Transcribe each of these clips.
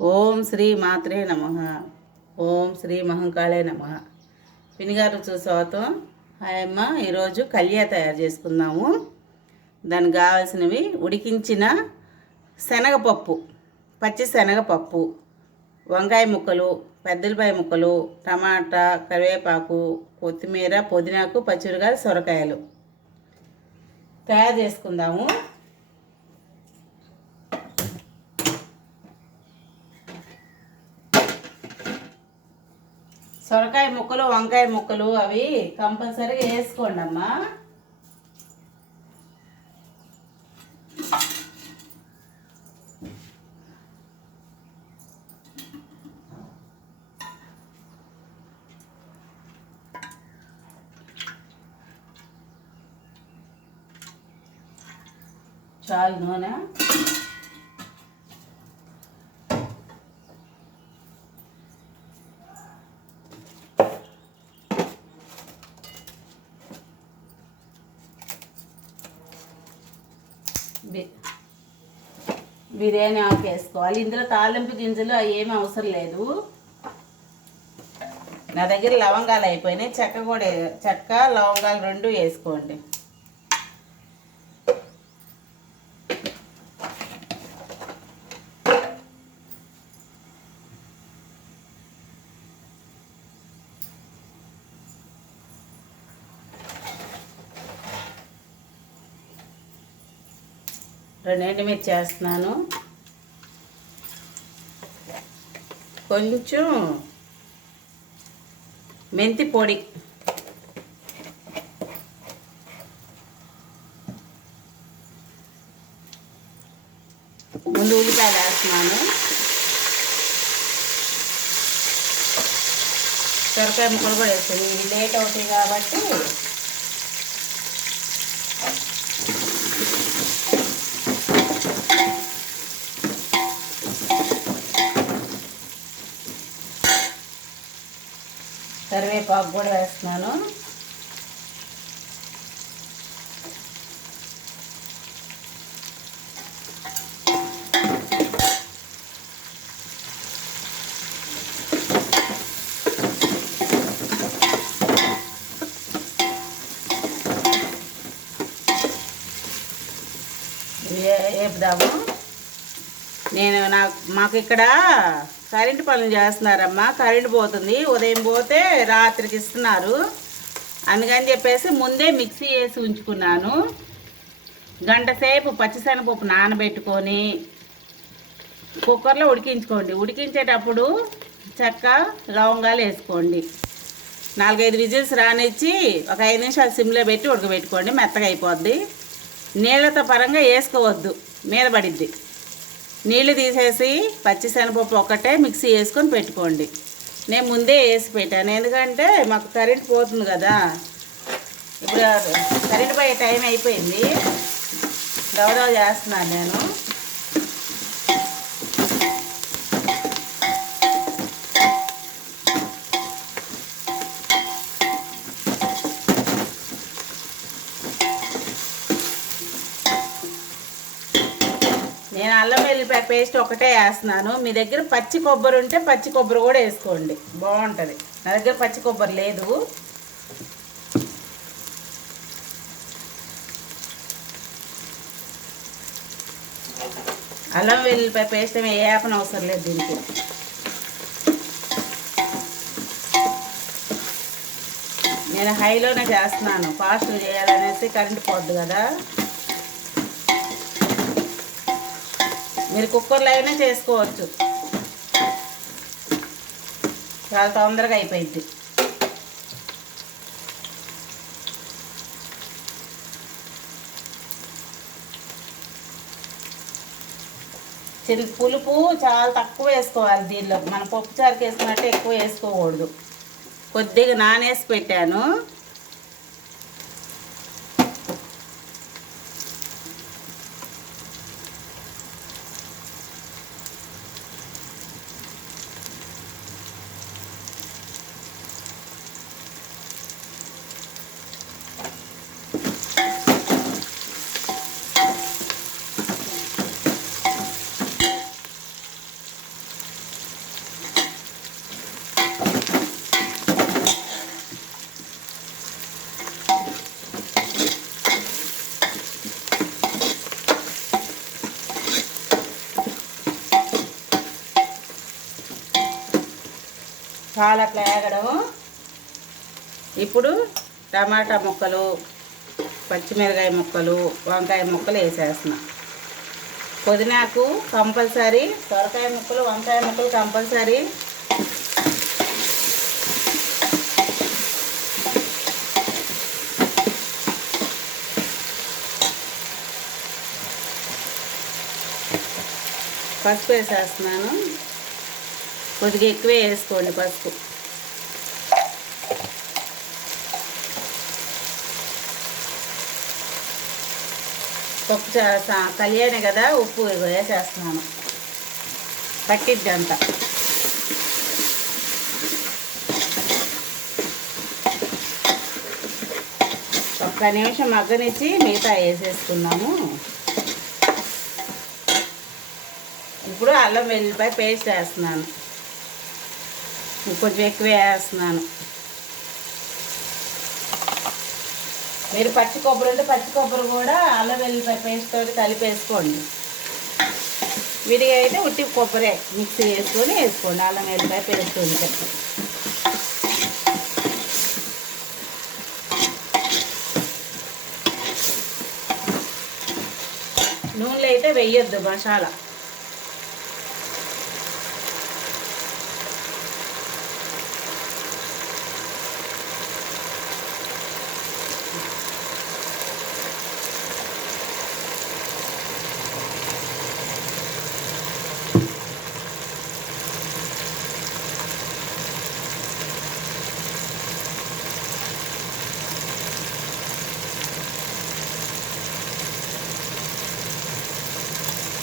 ఓం శ్రీ మాత్రే నమః. ఓం శ్రీ మహంకాళే నమః. పినిగారు స్వాగతం. హాయ్ అమ్మ. ఈరోజు కళ్యా తయారు చేసుకుందాము. దానికి కావాల్సినవి ఉడికించిన శనగపప్పు, పచ్చి శనగపప్పు, వంకాయ ముక్కలు, పెద్దలపాయ ముక్కలు, టమాటా, కరివేపాకు, కొత్తిమీర, పుదీనాకు, పచ్చిమిరపకాయలు, సొరకాయలు తయారు చేసుకుందాము. సొరకాయ ముక్కలు, వంకాయ ముక్కలు అవి కంపల్సరీగా వేసుకోండి అమ్మా. చాలు నూనె. బిర్యానీ ఆకు వేసుకోవాలి. ఇందులో తాలింపు గింజలు అవి ఏమీ అవసరం లేదు. నా దగ్గర లవంగాలు అయిపోయినాయి. చెక్క లవంగాలు రెండు వేసుకోండి. రెండు ఎండుమిర్చి వేస్తున్నాను. కొంచెం మెంతి పొడి, ముందు ఉల్లిపాయలు వేస్తున్నాను. సొరకాయ ముక్కలు కూడా వేస్తాను. ఇది లేట్ అవుతాయి కాబట్టి కరివేపాకు కూడా వేస్తున్నాను. వేపుదాము. మాకు ఇక్కడ కరెంటు పనులు చేస్తున్నారమ్మా. కరెంటు పోతుంది. ఉదయం పోతే రాత్రికి ఇస్తున్నారు. అందుకని చెప్పేసి ముందే మిక్సీ వేసి ఉంచుకున్నాను. గంట సేపు పచ్చిశనగపప్పు నానబెట్టుకొని కుక్కర్లో ఉడికించుకోండి. ఉడికించేటప్పుడు చెక్క లవంగాలు వేసుకోండి. 4-5 విజిల్స్ రానిచ్చి ఒక 5 నిమిషాలు సిమ్లో పెట్టి ఉడకబెట్టుకోండి. మెత్తగా అయిపోద్ది. నీళ్ళతో పరంగా వేసుకోవద్దు, మీద పడిద్ది. నీళ్ళు తీసేసి పచ్చిశనగపప్పు ఒకటే మిక్సీ వేసుకొని పెట్టుకోండి. నేను ముందే వేసి పెట్టాను, ఎందుకంటే మాకు కరెంట్ పోతుంది కదా. ఇప్పుడు కరెంట్ పోయే టైం అయిపోయింది. దవదవ చేస్తున్నాను నేను. నేను అల్లం వెల్లిపాయ పేస్ట్ ఒకటే వేస్తున్నాను. మీ దగ్గర పచ్చి కొబ్బరి ఉంటే పచ్చి కొబ్బరి కూడా వేసుకోండి, బాగుంటుంది. నా దగ్గర పచ్చి కొబ్బరి లేదు. అల్లం వెల్లిపాయ పేస్ట్ ఏమి ఏ ఆపన అవసరం లేదు దీనికి. నేను హైలోనే చేస్తున్నాను, ఫాస్ట్గా చేయాలనేసి కరెంట్ పోద్దు కదా. మీరు కుక్కర్లో అయినా చేసుకోవచ్చు, చాలా తొందరగా అయిపోయింది. పులుపు చాలా తక్కువ వేసుకోవాలి దీనిలో. మన పప్పుచారుకి వేసుకున్నట్టు ఎక్కువ వేసుకోకూడదు. కొద్దిగా నానేసి పెట్టాను. పాలు అట్లా వేగడము. ఇప్పుడు టమాటా ముక్కలు, పచ్చిమిరకాయ ముక్కలు, వంకాయ ముక్కలు వేసేస్తున్నా. పుదీనాకు కంపల్సరీ, సొరకాయ ముక్కలు, వంకాయ ముక్కలు కంపల్సరీ. పసుపు వేసేస్తున్నాను. కొద్దిగా ఎక్కువే వేసుకోండి పసుపు. పప్పు కలియానే కదా, ఉప్పు వేసేస్తున్నాను. పట్టిద్ది అంతా. ఒక్క నిమిషం మగ్గనిచ్చి మిగతా వేసేసుకున్నాము. ఇప్పుడు అల్లం వెల్లిపాయ పేస్ట్ వేస్తున్నాను. కొంచెం ఎక్కువ వేస్తున్నాను. మీరు పచ్చి కొబ్బరి ఉంటే పచ్చి కొబ్బరి కూడా అల్లం వెల్లిపాయ పేస్ట్ తోటి కలిపేసుకోండి. విడిగా అయితే ఉట్టి కొబ్బరే మిక్సీ వేసుకొని వేసుకోండి అల్లం వెల్లిపాయ పేస్ట్ ఉంటే. నూనెలో అయితే వేయొద్దు మసాలా.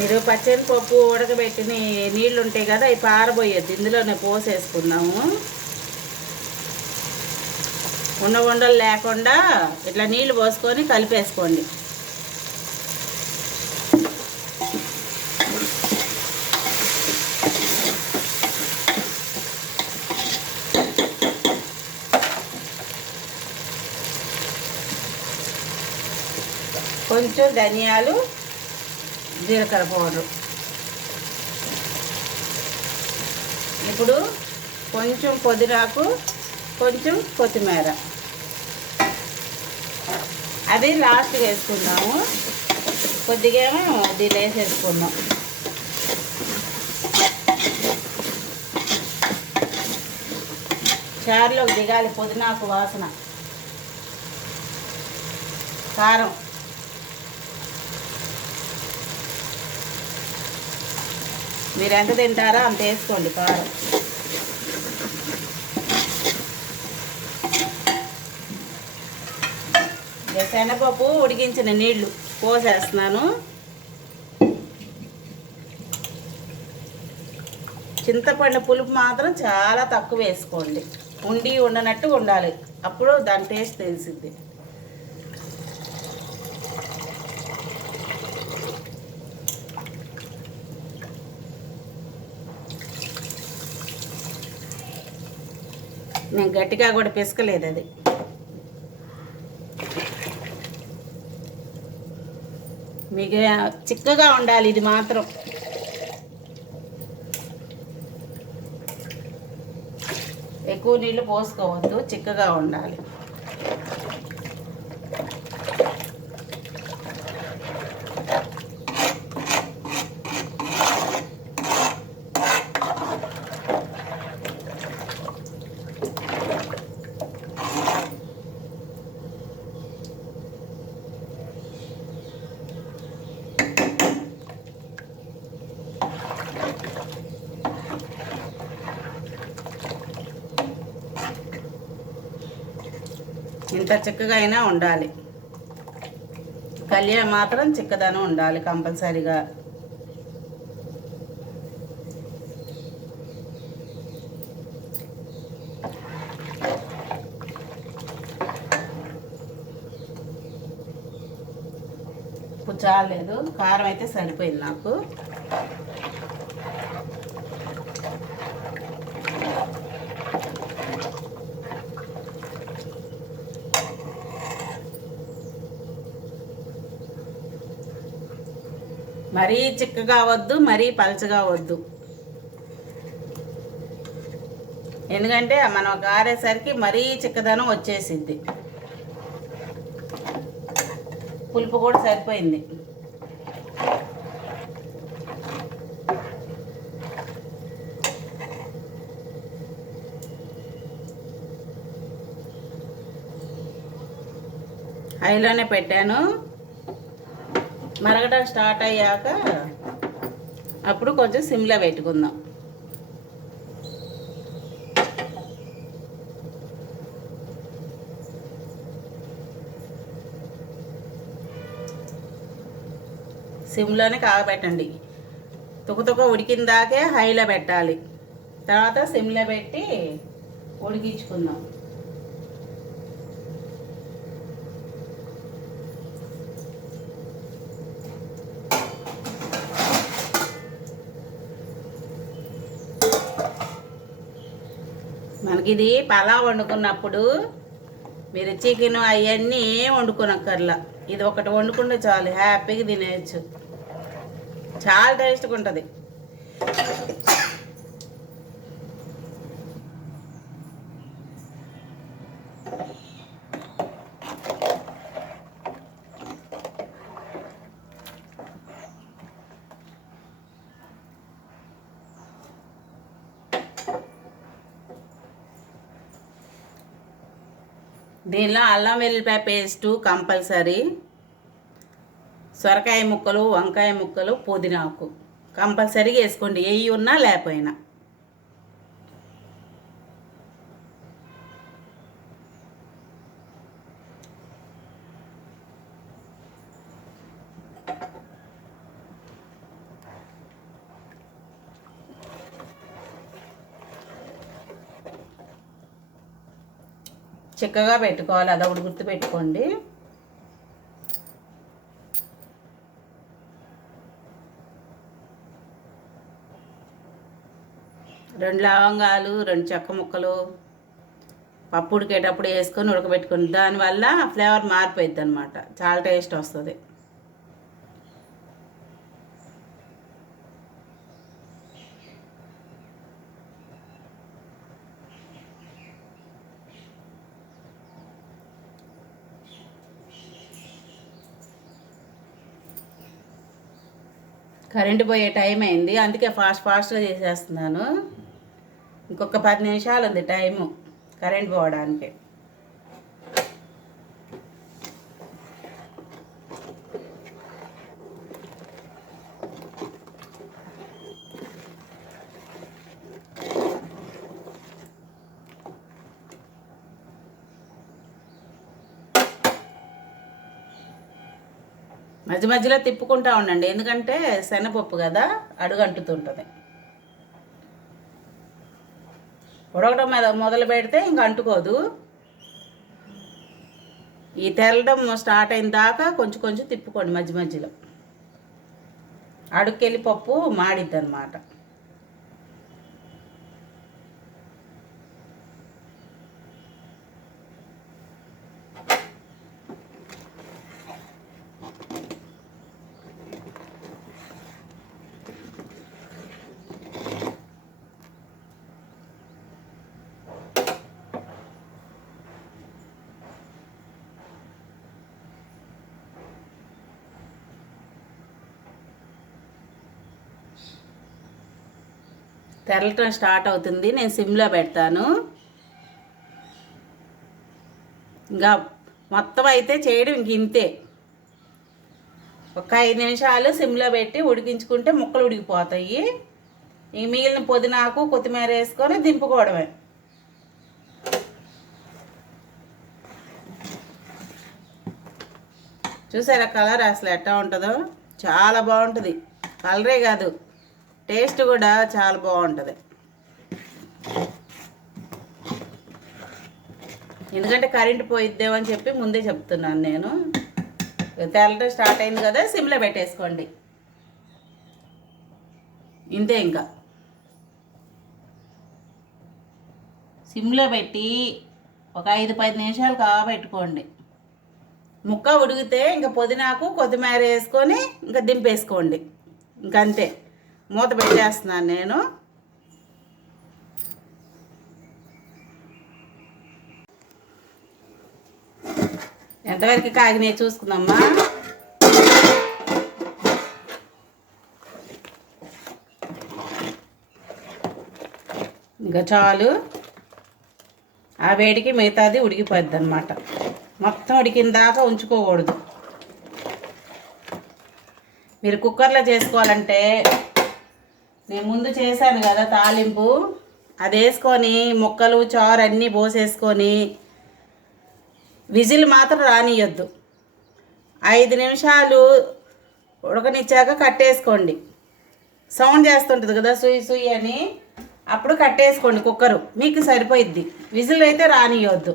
మీరు పచ్చెనపప్పు ఉడకబెట్టిన నీళ్ళు ఉంటాయి కదా, అవి పారబోయొద్దు, ఇందులోనే పోసేసుకుందాము. ఉండలు లేకుండా ఇట్లా నీళ్ళు పోసుకొని కలిపేసుకోండి. కొంచెం ధనియాలు, జీలకర్ర పౌడరు. ఇప్పుడు కొంచెం పుదీనాకు, కొంచెం కొత్తిమీర, అది లాస్ట్ వేసుకుందాము. కొద్దిగా ఏమో దీన్ని వేసేసుకుందాం. చారులోకి దిగాలి పుదీనాకు వాసన. కారం, మీరు ఎంత తింటారో అంత వేసుకోండి కారం. శనగపప్పు ఉడికించిన నీళ్లు పోసేస్తున్నాను. చింతపండు పులుపు మాత్రం చాలా తక్కువ వేసుకోండి, ఉండనట్టు ఉండాలి, అప్పుడు దాని టేస్ట్ తెలిసిద్ది. నేను గట్టిగా కూడా పిసకలేదు, అది మీకు చిక్కగా ఉండాలి. ఇది మాత్రం ఎక్కువ నీళ్ళు పోసుకోవద్దు, చిక్కగా ఉండాలి. ఇంత చిక్కగా అయినా ఉండాలి. కళ్యాణ మాత్రం చిక్కదనం ఉండాలి కంపల్సరీగా. ఉప్పు చాలేదు, కారం అయితే సరిపోయింది నాకు. మరీ చిక్కగా వద్దు, మరీ పలచగా వద్దు. ఎందుకంటే మనం కారేసరికి మరీ చిక్కదనం వచ్చేసింది. పులుపు కూడా సరిపోయింది. హైలోనే పెట్టాను. మరగడం స్టార్ట్ అయ్యాక అప్పుడు కొంచెం సిమ్లో పెట్టుకుందాం. సిమ్లోనే కాగబెట్టండి. తుక ఉడికిన దాకే హైలో పెట్టాలి. తర్వాత సిమ్లో పెట్టి ఉడికించుకుందాం. మనకి ఇది పలావ్ వండుకున్నప్పుడు మీరు చికెన్ అవన్నీ ఏం వండుకోనక్కర్లా. ఇది ఒకటి వండుకుంటే చాలు, హ్యాపీగా తినేయచ్చు. చాలా టేస్ట్గా ఉంటుంది. దీనిలో అల్లం వెల్లిపాయ పేస్టు కంపల్సరీ, సొరకాయ ముక్కలు, వంకాయ ముక్కలు, పుదీనాకు కంపల్సరీగా వేసుకోండి, ఏవి ఉన్నా లేకపోయినా. చిక్కగా పెట్టుకోవాలి, అదొకటి గుర్తుపెట్టుకోండి. రెండు లవంగాలు, రెండు చెక్క ముక్కలు పప్పు ఉడికేటప్పుడు వేసుకొని ఉడకబెట్టుకోండి. దానివల్ల ఫ్లేవర్ మారిపోయిద్ది అనమాట, చాలా టేస్ట్ వస్తుంది. కరెంటు పోయే టైం అయింది, అందుకే ఫాస్ట్గా చేసేస్తున్నాను. ఇంకొక 10 నిమిషాలు ఉంది టైము కరెంట్ పోవడానికి. మధ్య మధ్యలో తిప్పుకుంటూ ఉండండి, ఎందుకంటే శనగపప్పు కదా, అడుగంటుతుంటుంది. ఉడకడం మీద మొదలు పెడితే ఇంక అంటుకోదు. ఈ తెరలడం స్టార్ట్ అయిన దాకా కొంచెం కొంచెం తిప్పుకోండి మధ్య మధ్యలో, అడుక్కెళ్ళి పప్పు మాడిద్ది అన్నమాట. తెరలటం స్టార్ట్ అవుతుంది, నేను సిమ్లో పెడతాను. ఇంకా మొత్తం అయితే చేయడం ఇంక ఇంతే. ఒక 5 నిమిషాలు సిమ్లో పెట్టి ఉడికించుకుంటే ముక్కలు ఉడికిపోతాయి. ఈ మిగిలిన పుదీనాకు, కొత్తిమీర వేసుకొని దింపుకోవడమే. చూసారా కలర్ అసలు ఎట్టా ఉంటుందో, చాలా బాగుంటుంది. కలరే కాదు, టేస్ట్ కూడా చాలా బాగుంటుంది. ఎందుకంటే కరెంట్ పోయిద్దేమని చెప్పి ముందే చెప్తున్నాను నేను. తెల్లటం స్టార్ట్ అయింది కదా, సిమ్లో పెట్టేసుకోండి, ఇంతే. ఇంకా సిమ్లో పెట్టి ఒక 5-10 నిమిషాలు కాబెట్టుకోండి. ముక్క ఉడికితే ఇంకా పుదీనాకు, కొత్తిమీర వేసుకొని ఇంకా దింపేసుకోండి. ఇంకంతే, మూత పెట్టేస్తున్నాను నేను. ఎంతవరకు కాగినాయి చూసుకుందామా. ఇంకా చాలు, ఆ వేడికి మిగతాది ఉడికిపోద్ది అన్నమాట. మొత్తం ఉడికిన దాకా ఉంచుకోకూడదు. మీరు కుక్కర్లో చేసుకోవాలంటే నేను ముందు చేశాను కదా తాలింపు, అది వేసుకొని ముక్కలు చారు అన్నీ పోసేసుకొని విజిల్ మాత్రం రానియొద్దు. 5 నిమిషాలు ఉడకనిచ్చాక కట్టేసుకోండి. సౌండ్ చేస్తుంటుంది కదా సుయ్యి సుయ్యి అని, అప్పుడు కట్టేసుకోండి. కుక్కరు మీకు సరిపోయిద్ది. విజిల్ అయితే రానియొద్దు.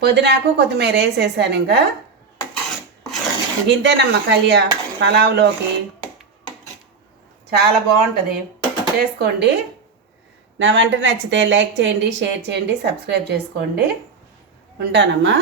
పుదీనాకు కొత్తిమీర వేసేసాను. ఇంకా ఇంతేనమ్మా కలియా పలావ్లోకి చాలా బాగుంటుంది. చేసుకోండి. నా వంట నచ్చితే లైక్ చేయండి, షేర్ చేయండి, సబ్స్క్రైబ్ చేసుకోండి. ఉంటానమ్మా.